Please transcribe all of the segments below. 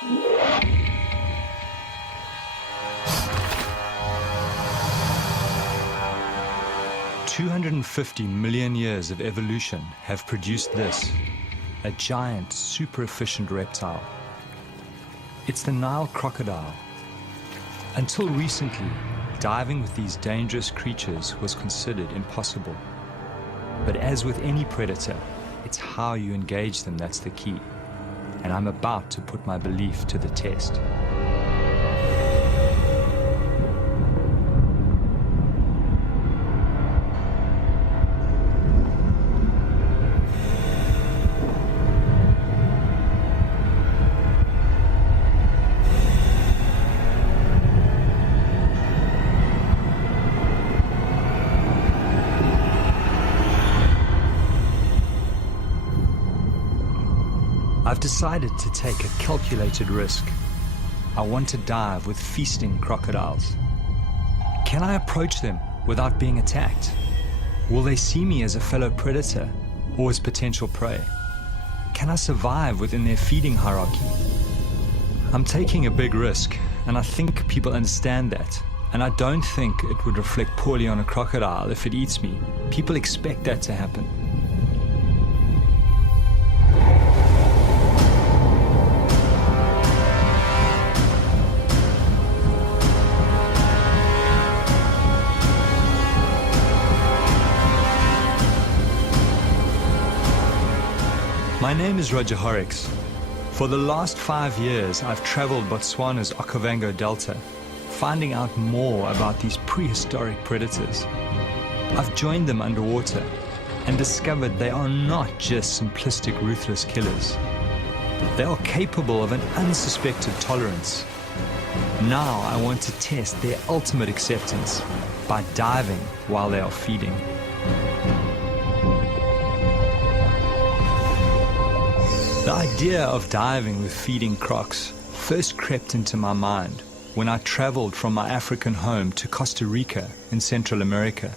"250 million years of evolution have produced this, a giant, super efficient reptile. It's the Nile crocodile. Until recently, diving with these dangerous creatures was considered impossible. But as with any predator, it's how you engage them that's the key. And I'm about to put my belief to the test. I've decided to take a calculated risk. I want to dive with feasting crocodiles. Can I approach them without being attacked? Will they see me as a fellow predator or as potential prey? Can I survive within their feeding hierarchy? I'm taking a big risk, and I think people understand that. And I don't think it would reflect poorly on a crocodile if it eats me. People expect that to happen. My name is Roger Horrocks. For the last 5 years, I've traveled Botswana's Nile Delta, finding out more about these prehistoric predators. I've joined them underwater and discovered they are not just simplistic, ruthless killers. They are capable of an unsuspected tolerance. Now I want to test their ultimate acceptance by diving while they are feeding. The idea of diving with feeding crocs first crept into my mind when I traveled from my African home to Costa Rica in Central America.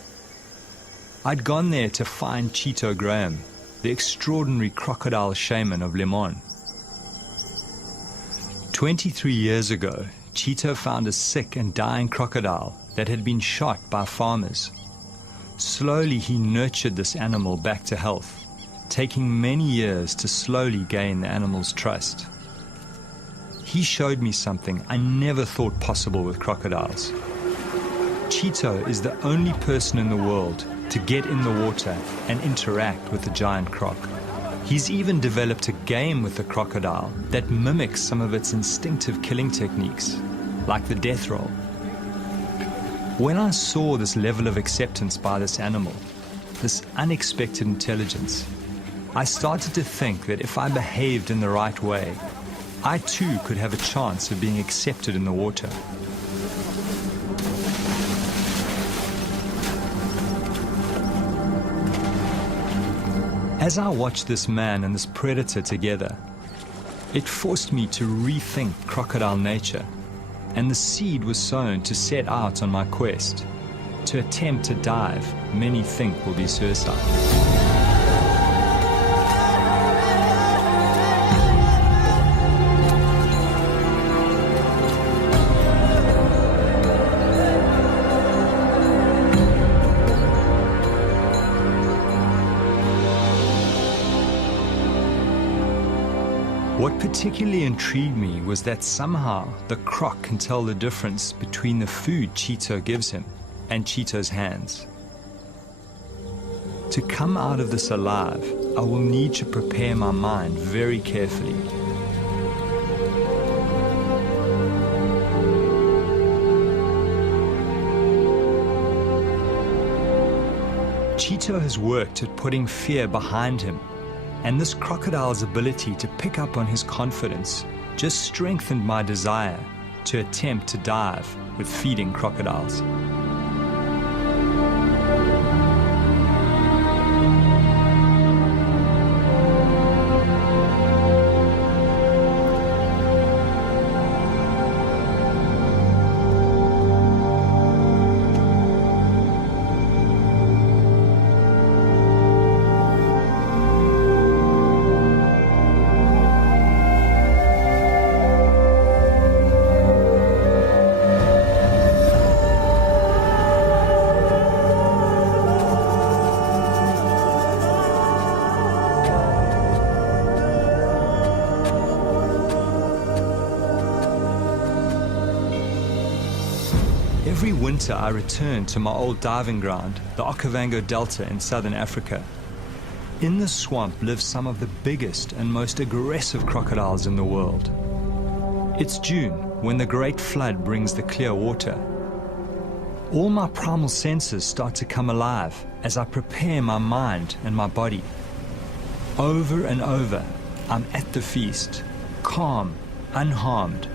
I'd gone there to find Cheeto Graham, the extraordinary crocodile shaman of Limon. 23 years ago, Cheeto found a sick and dying crocodile that had been shot by farmers. Slowly he nurtured this animal back to health, taking many years to slowly gain the animal's trust. He showed me something I never thought possible with crocodiles. Cheeto is the only person in the world to get in the water and interact with the giant croc. He's even developed a game with the crocodile that mimics some of its instinctive killing techniques, like the death roll. When I saw this level of acceptance by this animal, this unexpected intelligence, I started to think that if I behaved in the right way, I too could have a chance of being accepted in the water. As I watched this man and this predator together, it forced me to rethink crocodile nature, and the seed was sown to set out on my quest. To attempt to dive, many think will be suicide. What particularly intrigued me was that somehow the croc can tell the difference between the food Cheeto gives him and Cheeto's hands. To come out of this alive, I will need to prepare my mind very carefully. Cheeto has worked at putting fear behind him, and this crocodile's ability to pick up on his confidence just strengthened my desire to attempt to dive with feeding crocodiles. Every winter I return to my old diving ground, the Nile Delta in southern Africa. In the swamp live some of the biggest and most aggressive crocodiles in the world. It's June, when the great flood brings the clear water. All my primal senses start to come alive as I prepare my mind and my body. Over and over, I'm at the feast, calm, unharmed.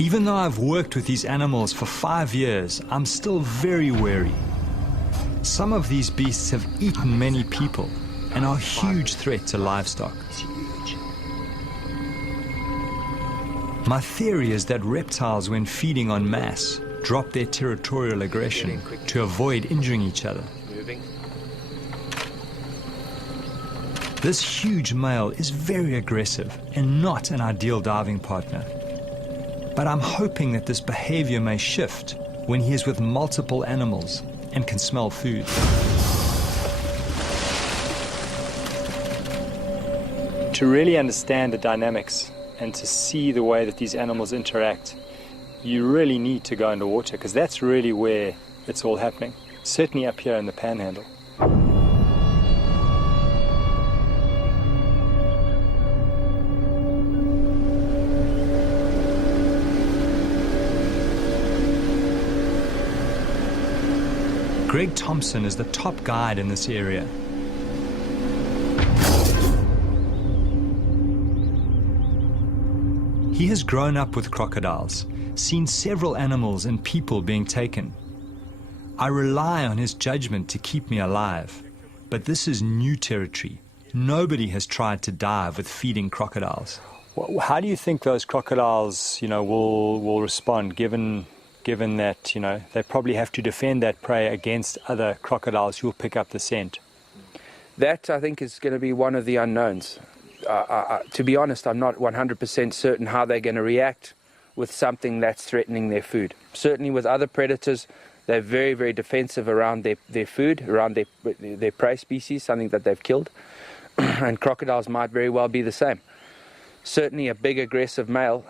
Even though I've worked with these animals for 5 years, I'm still very wary. Some of these beasts have eaten many people and are a huge threat to livestock. My theory is that reptiles, when feeding en masse, drop their territorial aggression to avoid injuring each other. This huge male is very aggressive and not an ideal diving partner. But I'm hoping that this behavior may shift when he is with multiple animals and can smell food. To really understand the dynamics and to see the way that these animals interact, you really need to go underwater, because that's really where it's all happening, certainly up here in the Panhandle. Greg Thompson is the top guide in this area. He has grown up with crocodiles, seen several animals and people being taken. I rely on his judgment to keep me alive, but this is new territory. Nobody has tried to dive with feeding crocodiles. How do you think those crocodiles, will respond given that, they probably have to defend that prey against other crocodiles who will pick up the scent? That, I think, is going to be one of the unknowns. To be honest, I'm not 100% certain how they're going to react with something that's threatening their food. Certainly with other predators, they're very, very defensive around their food, around their prey species, something that they've killed. And crocodiles might very well be the same. Certainly a big aggressive male,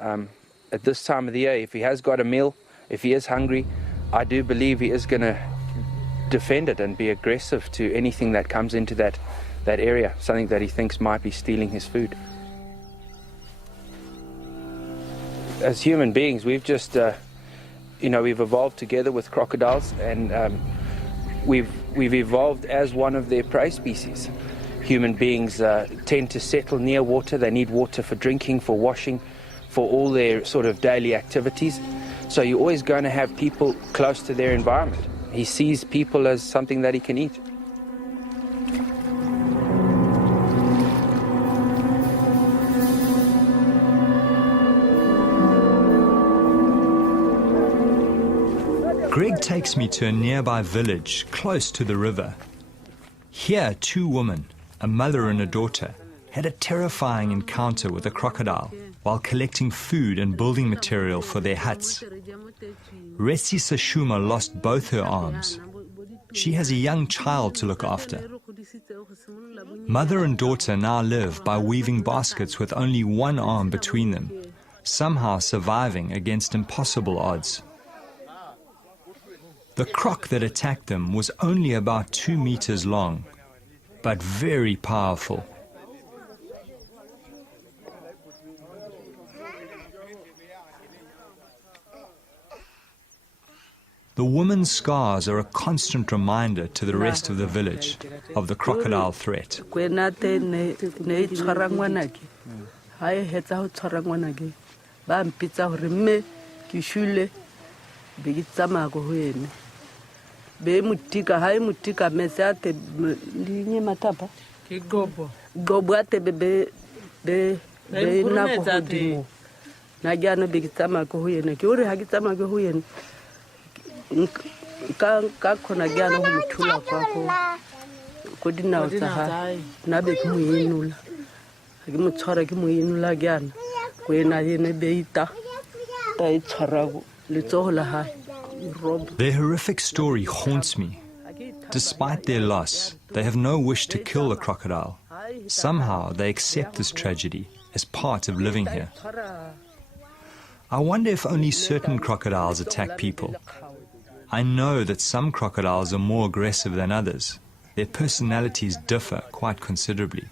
at this time of the year, if he has got a meal, if he is hungry, I do believe he is going to defend it and be aggressive to anything that comes into that area, something that he thinks might be stealing his food. As human beings, we've just, we've evolved together with crocodiles, and we've evolved as one of their prey species. Human beings tend to settle near water. They need water for drinking, for washing, for all their sort of daily activities. So you're always going to have people close to their environment. He sees people as something that he can eat. Greg takes me to a nearby village close to the river. Here, two women, a mother and a daughter, had a terrifying encounter with a crocodile while collecting food and building material for their huts. Resi Sashuma lost both her arms. She has a young child to look after. Mother and daughter now live by weaving baskets with only one arm between them, somehow surviving against impossible odds. The croc that attacked them was only about 2 meters long, but very powerful. The woman's scars are a constant reminder to the rest of the village of the crocodile threat. Their horrific story haunts me. Despite their loss, they have no wish to kill the crocodile. Somehow they accept this tragedy as part of living here. I wonder if only certain crocodiles attack people. I know that some crocodiles are more aggressive than others. Their personalities differ quite considerably.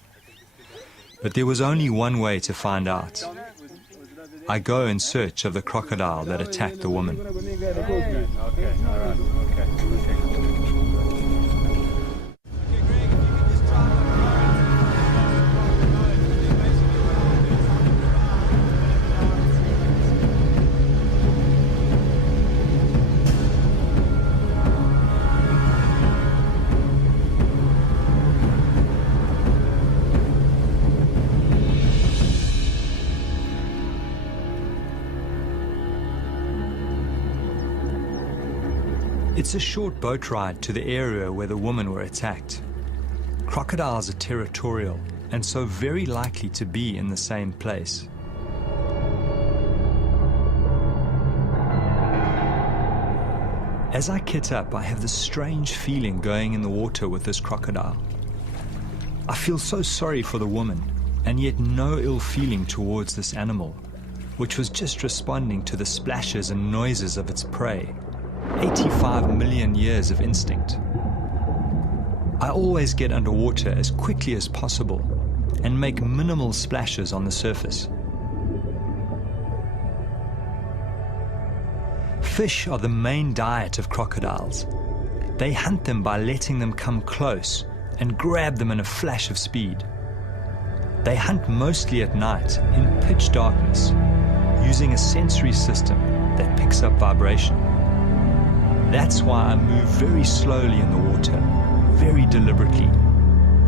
But there was only one way to find out. I go in search of the crocodile that attacked the woman. It's a short boat ride to the area where the women were attacked. Crocodiles are territorial and so very likely to be in the same place. As I kit up, I have this strange feeling going in the water with this crocodile. I feel so sorry for the woman, and yet no ill feeling towards this animal, which was just responding to the splashes and noises of its prey. 85 million years of instinct. I always get underwater as quickly as possible and make minimal splashes on the surface. Fish are the main diet of crocodiles. They hunt them by letting them come close and grab them in a flash of speed. They hunt mostly at night in pitch darkness, using a sensory system that picks up vibration. That's why I move very slowly in the water, very deliberately.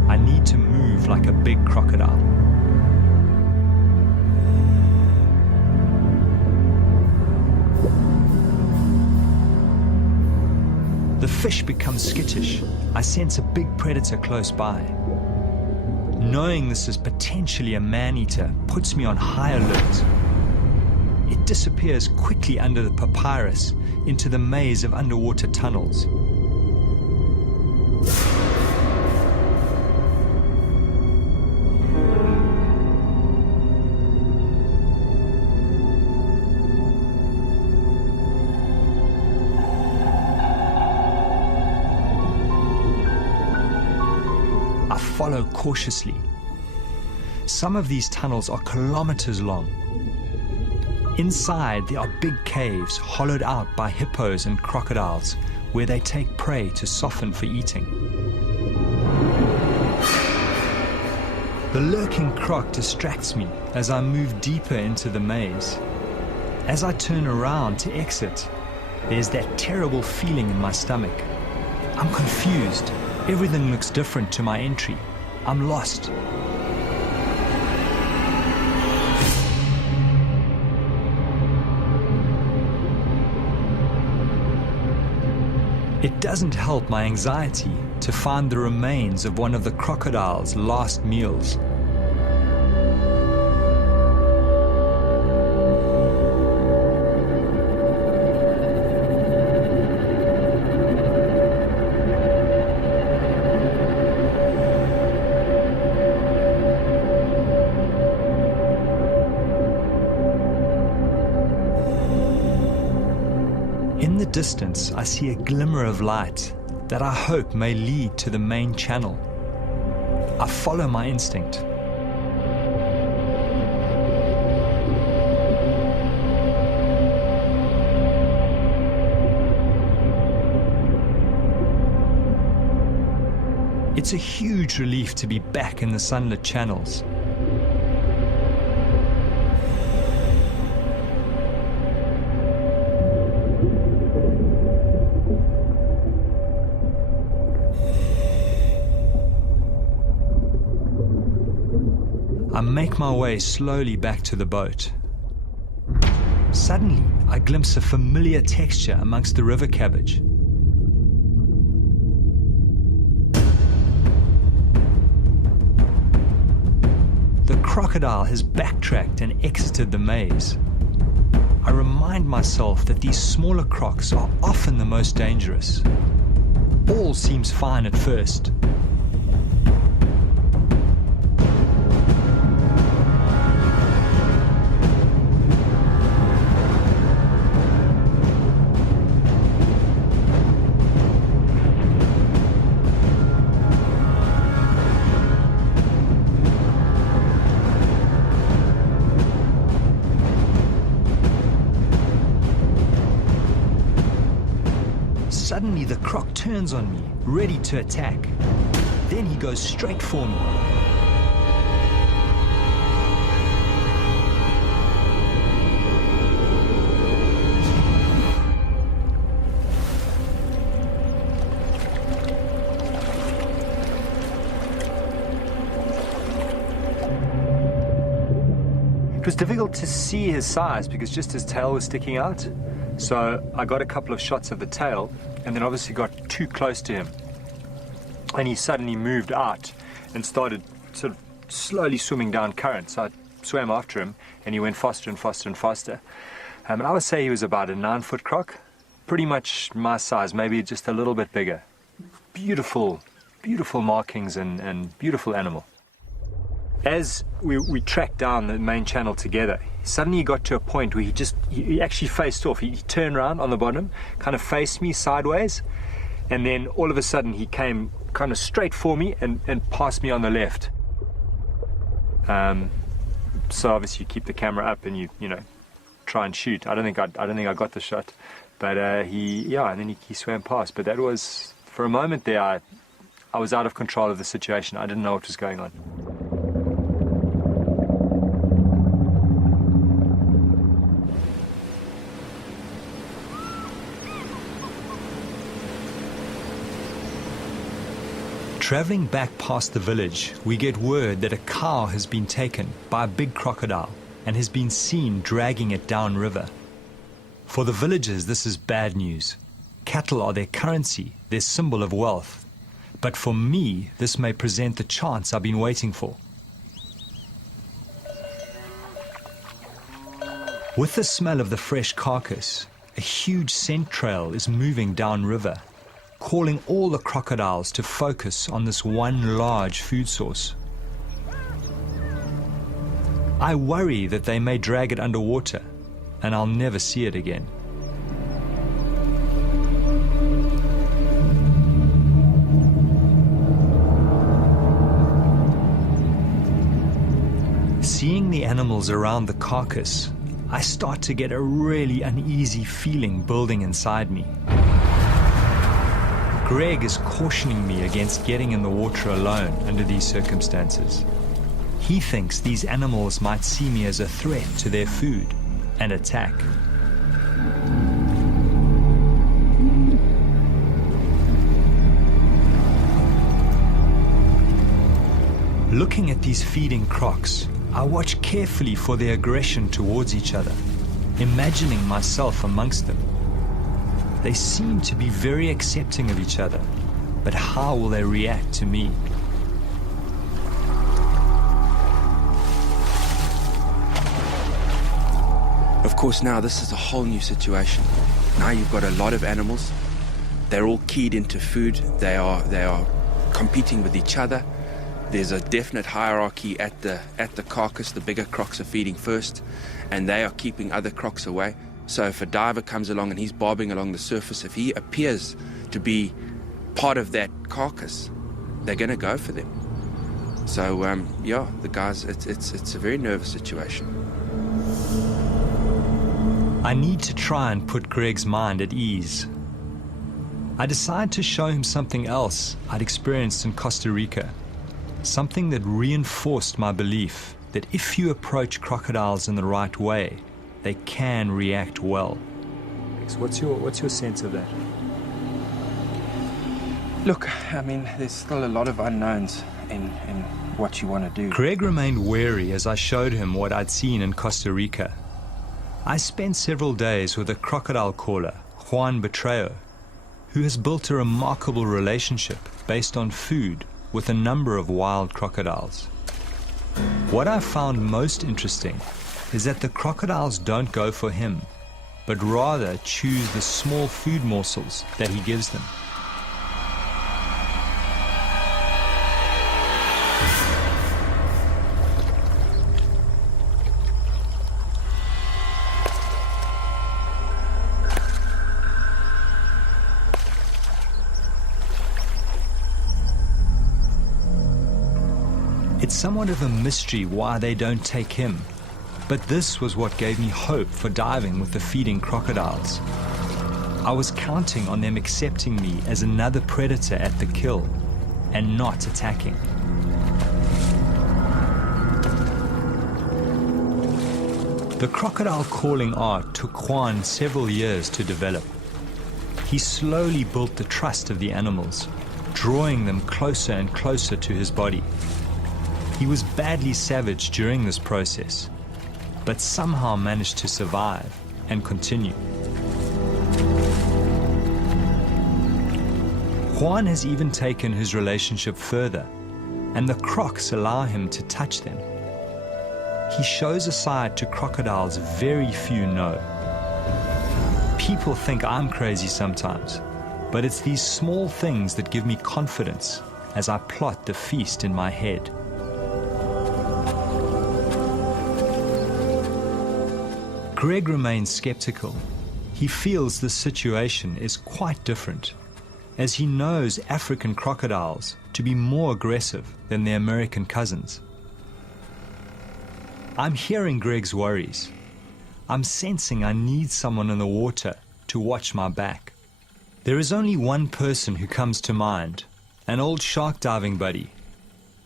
I need to move like a big crocodile. The fish become skittish. I sense a big predator close by. Knowing this is potentially a man-eater puts me on high alert. It disappears quickly under the papyrus into the maze of underwater tunnels. I follow cautiously. Some of these tunnels are kilometers long. Inside, there are big caves hollowed out by hippos and crocodiles where they take prey to soften for eating. The lurking croc distracts me as I move deeper into the maze. As I turn around to exit, there's that terrible feeling in my stomach. I'm confused. Everything looks different to my entry. I'm lost. It doesn't help my anxiety to find the remains of one of the crocodile's last meals. In the distance, I see a glimmer of light that I hope may lead to the main channel. I follow my instinct. It's a huge relief to be back in the sunlit channels. I make my way slowly back to the boat. Suddenly, I glimpse a familiar texture amongst the river cabbage. The crocodile has backtracked and exited the maze. I remind remind myself that these smaller crocs are often the most dangerous. All seems fine at first. Suddenly the croc turns on me, ready to attack. Then he goes straight for me. It was difficult to see his size because just his tail was sticking out. So I got a couple of shots of the tail and then obviously got too close to him. And he suddenly moved out and started sort of slowly swimming down current. So I swam after him and he went faster and faster and faster. And I would say he was about a 9-foot croc, pretty much my size, maybe just a little bit bigger. Beautiful, beautiful markings and beautiful animal. As we tracked down the main channel together, suddenly he got to a point where he actually faced off. He turned around on the bottom, kind of faced me sideways, and then all of a sudden he came kind of straight for me and passed me on the left. So obviously you keep the camera up and you try and shoot. I don't think I got the shot, but and then he swam past. But that was, for a moment there, I was out of control of the situation. I didn't know what was going on. Traveling back past the village, we get word that a cow has been taken by a big crocodile and has been seen dragging it downriver. For the villagers, this is bad news. Cattle are their currency, their symbol of wealth. But for me, this may present the chance I've been waiting for. With the smell of the fresh carcass, a huge scent trail is moving downriver, calling all the crocodiles to focus on this one large food source. I worry that they may drag it underwater, and I'll never see it again. Seeing the animals around the carcass, I start to get a really uneasy feeling building inside me. Greg is cautioning me against getting in the water alone under these circumstances. He thinks these animals might see me as a threat to their food and attack. Looking at these feeding crocs, I watch carefully for their aggression towards each other, imagining myself amongst them. They seem to be very accepting of each other, but how will they react to me? Of course, now this is a whole new situation. Now you've got a lot of animals. They're all keyed into food. They are competing with each other. There's a definite hierarchy at the carcass. The bigger crocs are feeding first, and they are keeping other crocs away. So if a diver comes along and he's bobbing along the surface, if he appears to be part of that carcass, they're going to go for them. So the guys, it's a very nervous situation. I need to try and put Greg's mind at ease. I decide to show him something else I'd experienced in Costa Rica, something that reinforced my belief that if you approach crocodiles in the right way, they can react well. So what's your sense of that? Look, I mean, there's still a lot of unknowns in what you want to do. Greg remained wary as I showed him what I'd seen in Costa Rica. I spent several days with a crocodile caller, Juan Betreo, who has built a remarkable relationship based on food with a number of wild crocodiles. What I found most interesting is that the crocodiles don't go for him. but rather chews the small food morsels that he gives them. It's somewhat of a mystery why they don't take him, but this was what gave me hope for diving with the feeding crocodiles. I was counting on them accepting me as another predator at the kill and not attacking. The crocodile calling art took Juan several years to develop. He slowly built the trust of the animals, drawing them closer and closer to his body. He was badly savaged during this process, but somehow managed to survive and continue. Juan has even taken his relationship further, and the crocs allow him to touch them. He shows a side to crocodiles very few know. People think I'm crazy sometimes, but it's these small things that give me confidence as I plot the feast in my head. Greg remains skeptical. He feels the situation is quite different, as he knows African crocodiles to be more aggressive than their American cousins. I'm hearing Greg's worries. I'm sensing I need someone in the water to watch my back. There is only one person who comes to mind, an old shark diving buddy.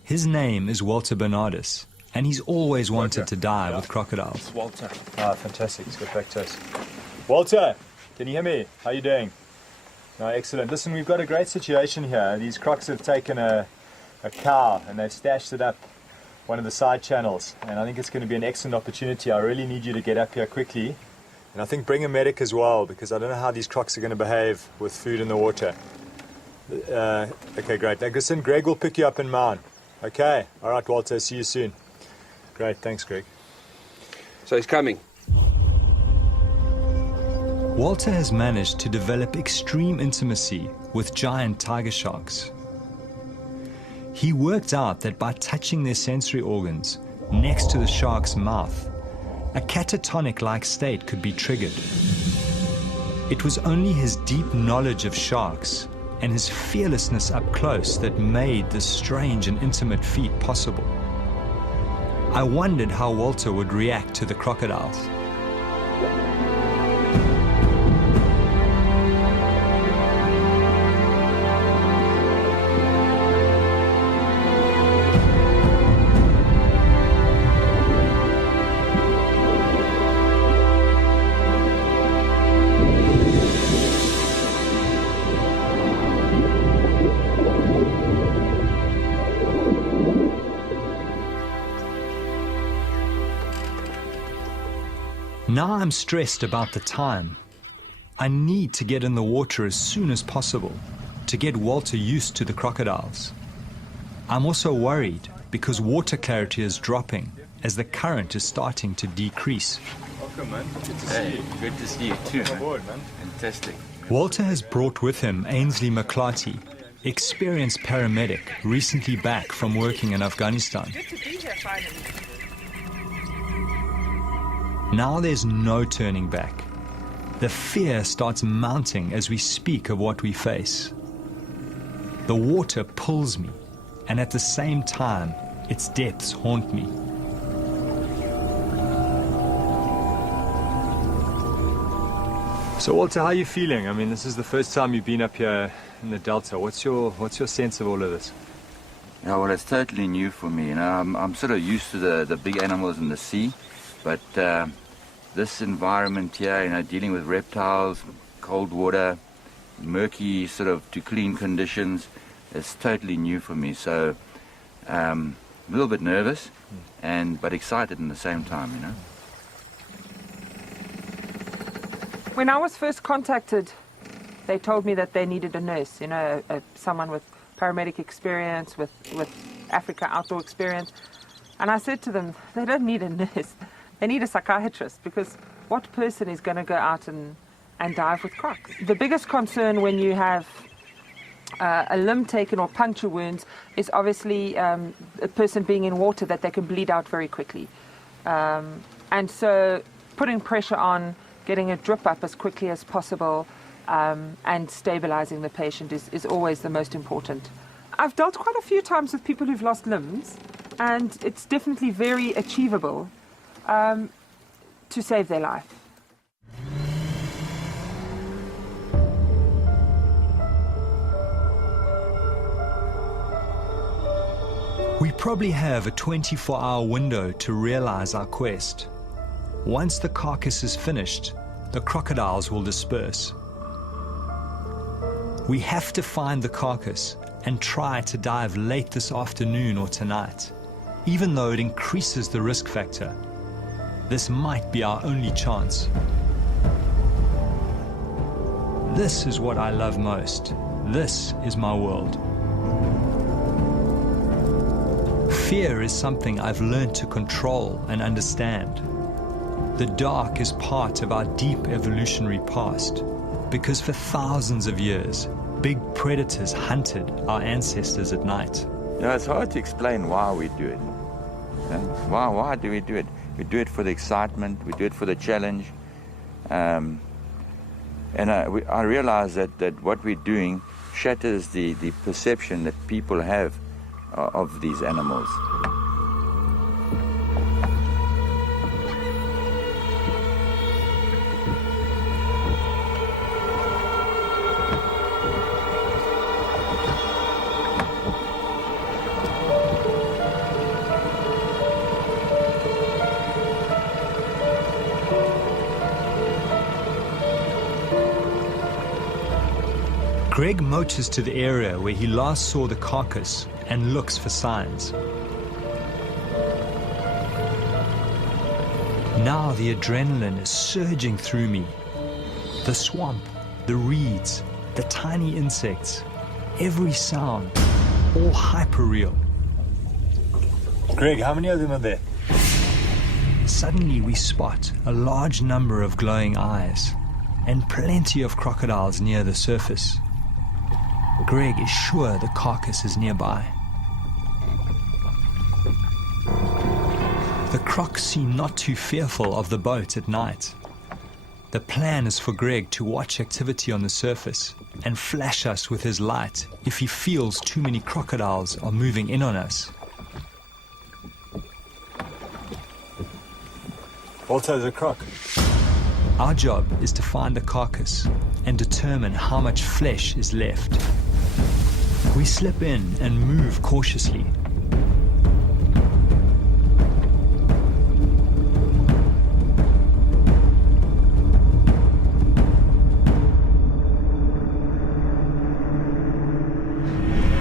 His name is Walter Bernardus, and he's always wanted to dive with crocodiles. Walter. Ah, fantastic. Let's get back to us. Walter, can you hear me? How are you doing? No, excellent. Listen, we've got a great situation here. These crocs have taken a cow and they've stashed it up one of the side channels, and I think it's going to be an excellent opportunity. I really need you to get up here quickly, and I think bring a medic as well, because I don't know how these crocs are going to behave with food in the water. Okay, great. Now, listen, Greg will pick you up in mine. Okay. All right, Walter. See you soon. Great, thanks, Greg. So he's coming. Walter has managed to develop extreme intimacy with giant tiger sharks. He worked out that by touching their sensory organs next to the shark's mouth, a catatonic-like state could be triggered. It was only his deep knowledge of sharks and his fearlessness up close that made this strange and intimate feat possible. I wondered how Walter would react to the crocodiles. Now I'm stressed about the time. I need to get in the water as soon as possible to get Walter used to the crocodiles. I'm also worried because water clarity is dropping as the current is starting to decrease. Welcome, man. Good to see you. Good to see you too. Come aboard, man. Fantastic. Walter has brought with him Ainsley McClarty, experienced paramedic, recently back from working in Afghanistan. Good to be here finally. Now there's no turning back. The fear starts mounting as we speak of what we face. The water pulls me, and at the same time, its depths haunt me. So Walter, how are you feeling? I mean, this is the first time you've been up here in the Delta. What's your sense of all of this? Yeah, well, it's totally new for me. You know, I'm sort of used to the big animals in the sea, but this environment here, you know, dealing with reptiles, cold water, murky sort of to clean conditions, is totally new for me. So a little bit nervous, but excited in the same time, you know. When I was first contacted, they told me that they needed a nurse, you know, someone with paramedic experience, with Africa outdoor experience. And I said to them, they don't need a nurse. They need a psychiatrist, because what person is going to go out and dive with crocs? The biggest concern when you have a limb taken or puncture wounds is obviously a person being in water, that they can bleed out very quickly. And so putting pressure on, getting a drip up as quickly as possible, and stabilizing the patient is always the most important. I've dealt quite a few times with people who've lost limbs, and it's definitely very achievable to save their life. We probably have a 24-hour window to realize our quest. Once the carcass is finished, the crocodiles will disperse. We have to find the carcass and try to dive late this afternoon or tonight, even though it increases the risk factor. This might be our only chance. This is what I love most. This is my world. Fear is something I've learned to control and understand. The dark is part of our deep evolutionary past, because for thousands of years, big predators hunted our ancestors at night. You know, it's hard to explain why we do it. Why do we do it? We do it for the excitement, we do it for the challenge. And I realize that what we're doing shatters the perception that people have of these animals. Greg motors to the area where he last saw the carcass and looks for signs. Now the adrenaline is surging through me. The swamp, the reeds, the tiny insects, every sound, all hyper-real. Greg, how many of them are there? Suddenly we spot a large number of glowing eyes and plenty of crocodiles near the surface. Greg is sure the carcass is nearby. The crocs seem not too fearful of the boat at night. The plan is for Greg to watch activity on the surface and flash us with his light if he feels too many crocodiles are moving in on us. Walter's a croc. Our job is to find the carcass and determine how much flesh is left. We slip in and move cautiously.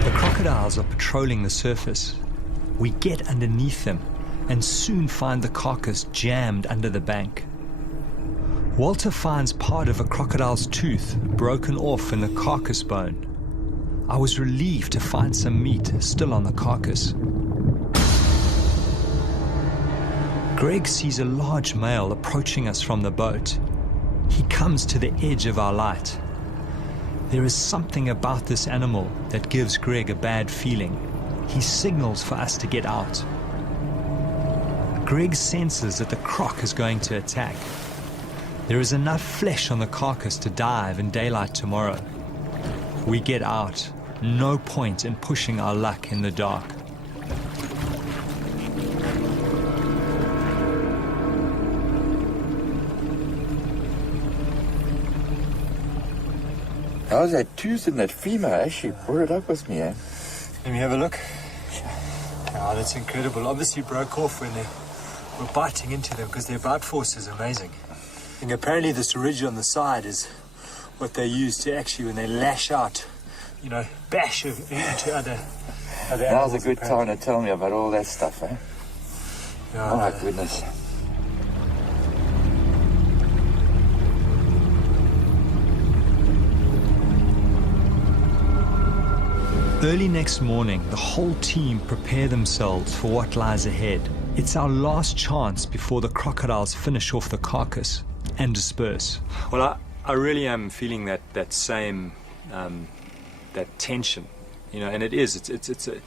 The crocodiles are patrolling the surface. We get underneath them and soon find the carcass jammed under the bank. Walter finds part of a crocodile's tooth broken off in the carcass bone. I was relieved to find some meat still on the carcass. Greg sees a large male approaching us from the boat. He comes to the edge of our light. There is something about this animal that gives Greg a bad feeling. He signals for us to get out. Greg senses that the croc is going to attack. There is enough flesh on the carcass to dive in daylight tomorrow. We get out. No point in pushing our luck in the dark. How's that tooth in that femur? Actually brought it up with me, eh? Let me have a look. Oh, that's incredible. Obviously broke off when they were biting into them, because their bite force is amazing. And apparently this ridge on the side is what they use to actually, when they lash out, you know, bash into other Now's animals. a good time to tell me about all that stuff, eh? Yeah, Oh my goodness. Early next morning, the whole team prepare themselves for what lies ahead. It's our last chance before the crocodiles finish off the carcass and disperse. Well, I really am feeling that same that tension, and it's a,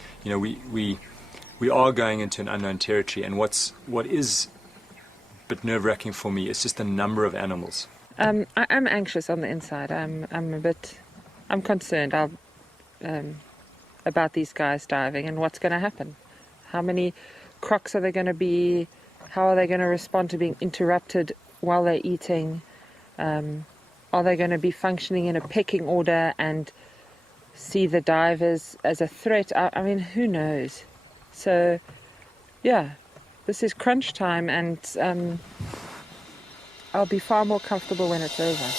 we are going into an unknown territory, and what is a bit nerve-wracking for me is just the number of animals. I'm anxious on the inside. I'm concerned about these guys diving and what's going to happen. How many crocs are there going to be? How are they going to respond to being interrupted while they're eating? Are they going to be functioning in a pecking order and see the divers as a threat? I mean, who knows? So, yeah, this is crunch time, and I'll be far more comfortable when it's over.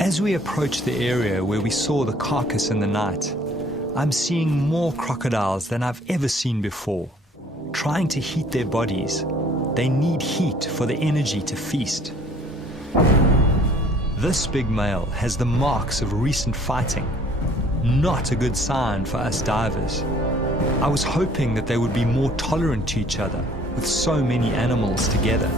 As we approach the area where we saw the carcass in the night, I'm seeing more crocodiles than I've ever seen before. Trying to heat their bodies, they need heat for the energy to feast. This big male has the marks of recent fighting. Not a good sign for us divers. I was hoping that they would be more tolerant to each other with so many animals together.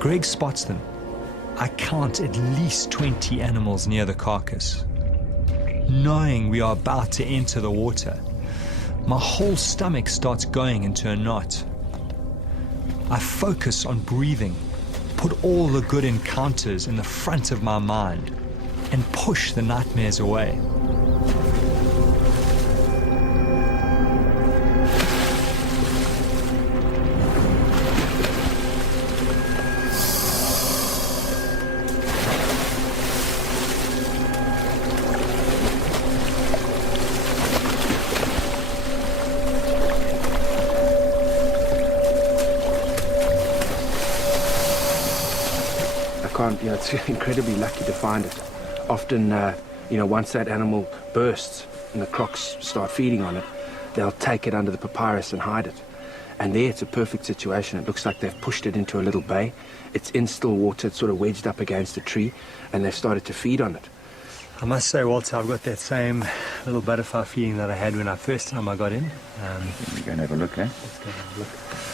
Greg spots them. I count at least 20 animals near the carcass. Knowing we are about to enter the water, my whole stomach starts going into a knot. I focus on breathing, put all the good encounters in the front of my mind, and push the nightmares away. It's incredibly lucky to find it. Often, once that animal bursts and the crocs start feeding on it, they'll take it under the papyrus and hide it. And there it's a perfect situation. It looks like they've pushed it into a little bay. It's in still water, it's sort of wedged up against a tree, and they've started to feed on it. I must say, Walter, I've got that same little butterfly feeling that I had when first time I got in. We're going to have a look, eh? Let's go have a look.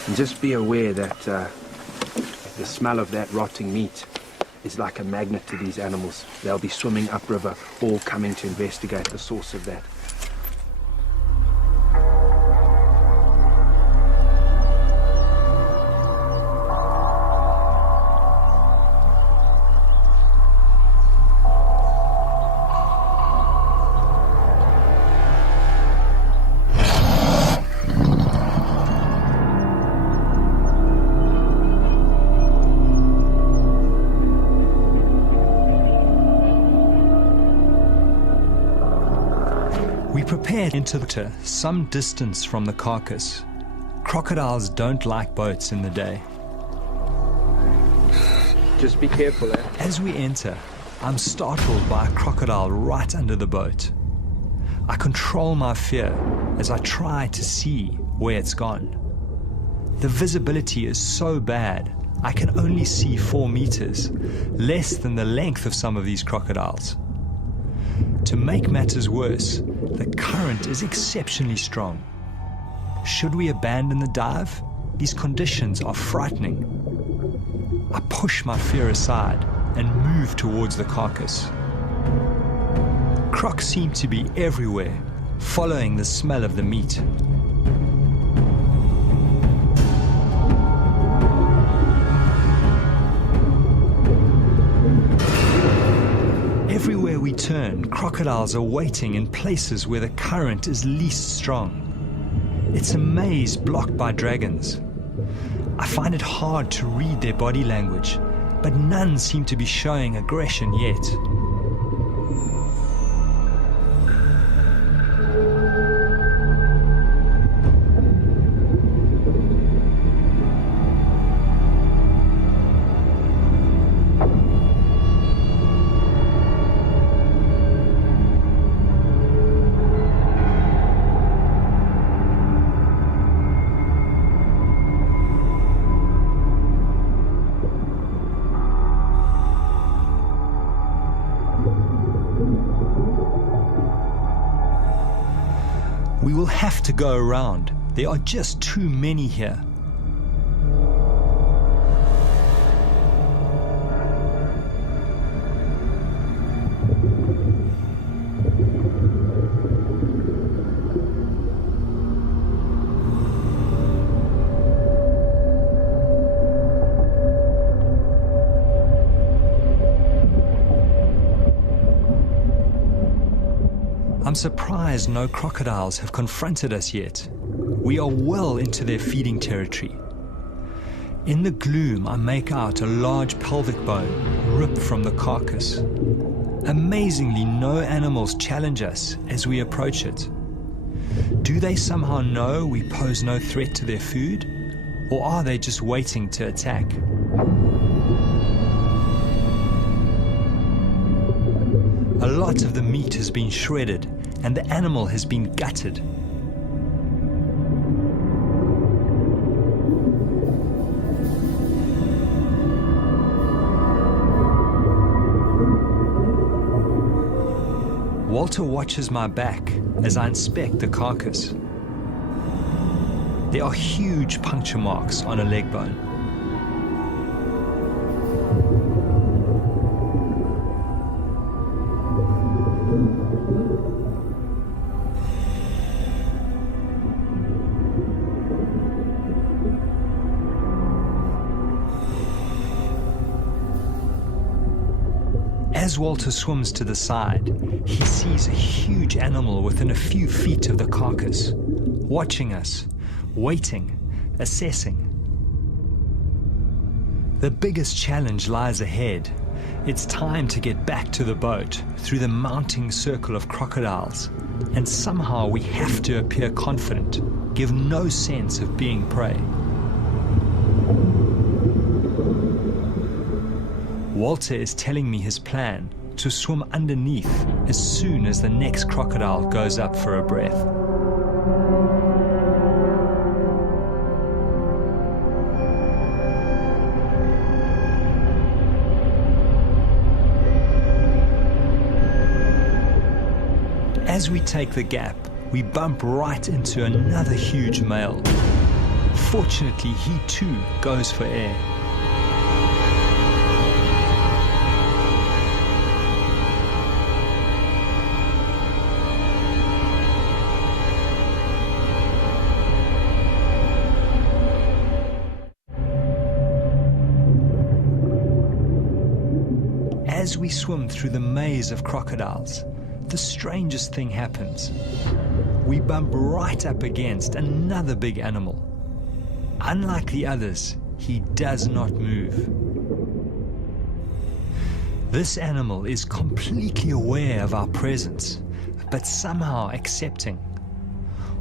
And just be aware that the smell of that rotting meat is like a magnet to these animals. They'll be swimming upriver, all coming to investigate the source of that. Prepared into the water some distance from the carcass. Crocodiles don't like boats in the day. Just be careful, eh? As we enter, I'm startled by a crocodile right under the boat. I control my fear as I try to see where it's gone. The visibility is so bad, I can only see 4 meters, less than the length of some of these crocodiles. To make matters worse, the current is exceptionally strong. Should we abandon the dive? These conditions are frightening. I push my fear aside and move towards the carcass. Crocs seem to be everywhere, following the smell of the meat. Everywhere we turn, crocodiles are waiting in places where the current is least strong. It's a maze blocked by dragons. I find it hard to read their body language, but none seem to be showing aggression yet. We will have to go around. There are just too many here. I'm surprised no crocodiles have confronted us yet. We are well into their feeding territory. In the gloom, I make out a large pelvic bone ripped from the carcass. Amazingly, no animals challenge us as we approach it. Do they somehow know we pose no threat to their food? Or are they just waiting to attack? A lot of the meat has been shredded and the animal has been gutted. Walter watches my back as I inspect the carcass. There are huge puncture marks on a leg bone. As Walter swims to the side, he sees a huge animal within a few feet of the carcass, watching us, waiting, assessing. The biggest challenge lies ahead. It's time to get back to the boat through the mounting circle of crocodiles, and somehow we have to appear confident, give no sense of being prey. Walter is telling me his plan to swim underneath as soon as the next crocodile goes up for a breath. As we take the gap, we bump right into another huge male. Fortunately, he too goes for air. As we swim through the maze of crocodiles, the strangest thing happens. We bump right up against another big animal. Unlike the others, he does not move. This animal is completely aware of our presence, but somehow accepting.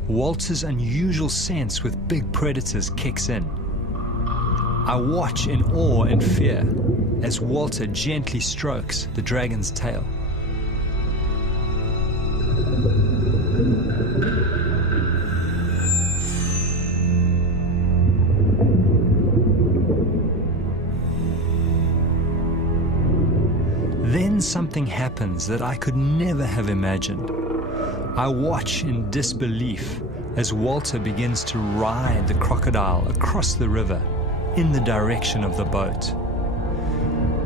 Walter's unusual sense with big predators kicks in. I watch in awe and fear as Walter gently strokes the dragon's tail. Then something happens that I could never have imagined. I watch in disbelief as Walter begins to ride the crocodile across the river in the direction of the boat.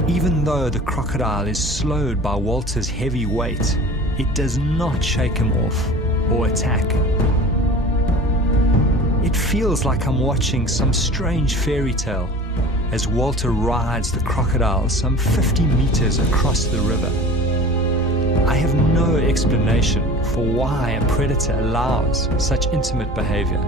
Even though the crocodile is slowed by Walter's heavy weight, it does not shake him off or attack. It feels like I'm watching some strange fairy tale as Walter rides the crocodile some 50 meters across the river. I have no explanation for why a predator allows such intimate behavior.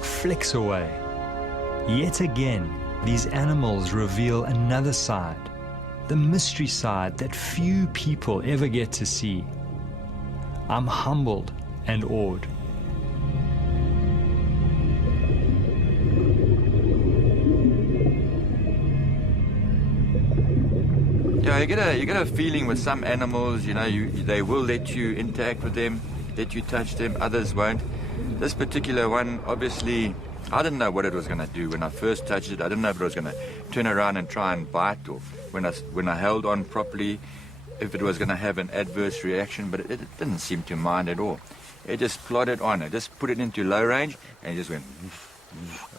snake flicks away. Yet again, these animals reveal another side, the mystery side that few people ever get to see. I'm humbled and awed. Yeah, you get a feeling with some animals, you know, they will let you interact with them, let you touch them, others won't. This particular one, obviously, I didn't know what it was going to do. When I first touched it, I didn't know if it was going to turn around and try and bite, or when I held on properly, if it was going to have an adverse reaction, but it didn't seem to mind at all. It just plodded on. It just put it into low range and it just went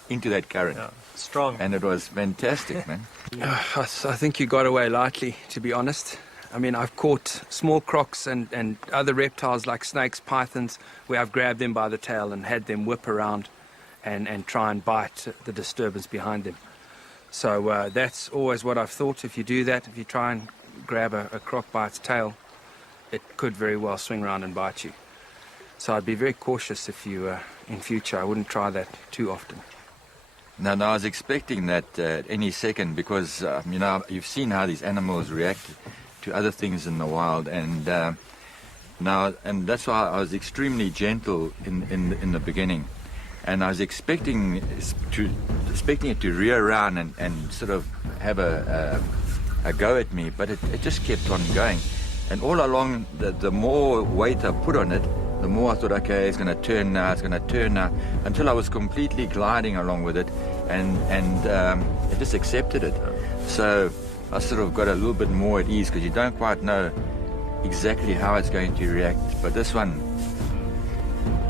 into that current. Yeah, strong. And it was fantastic, man. I think you got away lightly, to be honest. I mean, I've caught small crocs and other reptiles like snakes, pythons, where I've grabbed them by the tail and had them whip around and try and bite the disturbance behind them. So that's always what I've thought. If you do that, if you try and grab a croc by its tail, it could very well swing around and bite you. So I'd be very cautious if you, in future, I wouldn't try that too often. No, I was expecting that any second because, you know, you've seen how these animals react to other things in the wild, and that's why I was extremely gentle in the beginning, and I was expecting it to rear around and sort of have a go at me, but it just kept on going, and all along the more weight I put on it, the more I thought, okay, it's going to turn now, until I was completely gliding along with it, and it just accepted it. So I sort of got a little bit more at ease because you don't quite know exactly how it's going to react. But this one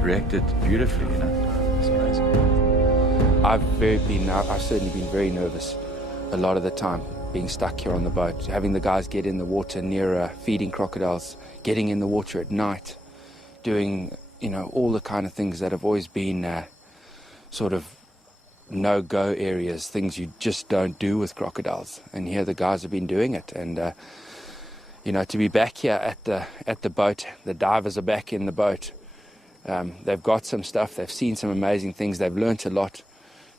reacted beautifully, you know. It's amazing. I've certainly been very nervous a lot of the time, being stuck here on the boat, having the guys get in the water near feeding crocodiles, getting in the water at night, doing, you know, all the kind of things that have always been sort of no-go areas, things you just don't do with crocodiles. And here the guys have been doing it. And, you know, to be back here at the boat, the divers are back in the boat. They've got some stuff. They've seen some amazing things. They've learnt a lot.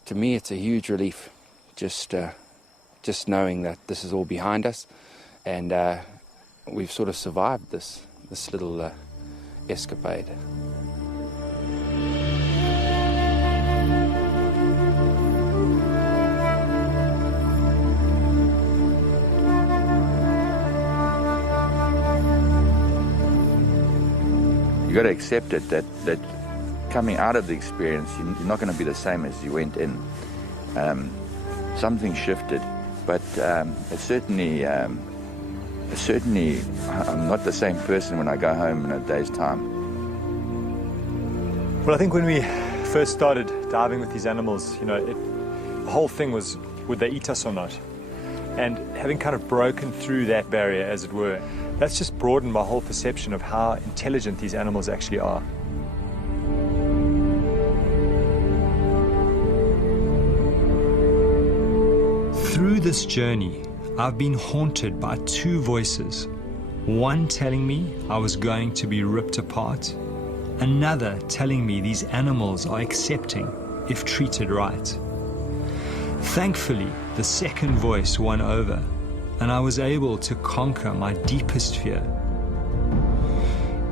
To me, it's a huge relief just knowing that this is all behind us. And we've sort of survived this little escapade. You got to accept it that coming out of the experience, you're not going to be the same as you went in. Something shifted, but it certainly I'm not the same person when I go home in a day's time. Well, I think when we first started diving with these animals, you know, the whole thing was, would they eat us or not? And having kind of broken through that barrier, as it were, that's just broadened my whole perception of how intelligent these animals actually are. Through this journey, I've been haunted by two voices. One telling me I was going to be ripped apart, another telling me these animals are accepting if treated right. Thankfully, the second voice won over, and I was able to conquer my deepest fear.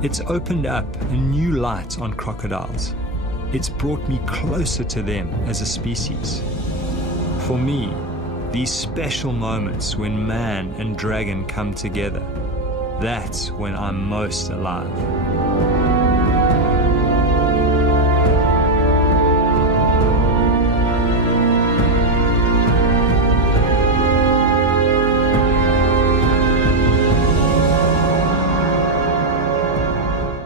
It's opened up a new light on crocodiles. It's brought me closer to them as a species. For me, these special moments when man and dragon come together, that's when I'm most alive.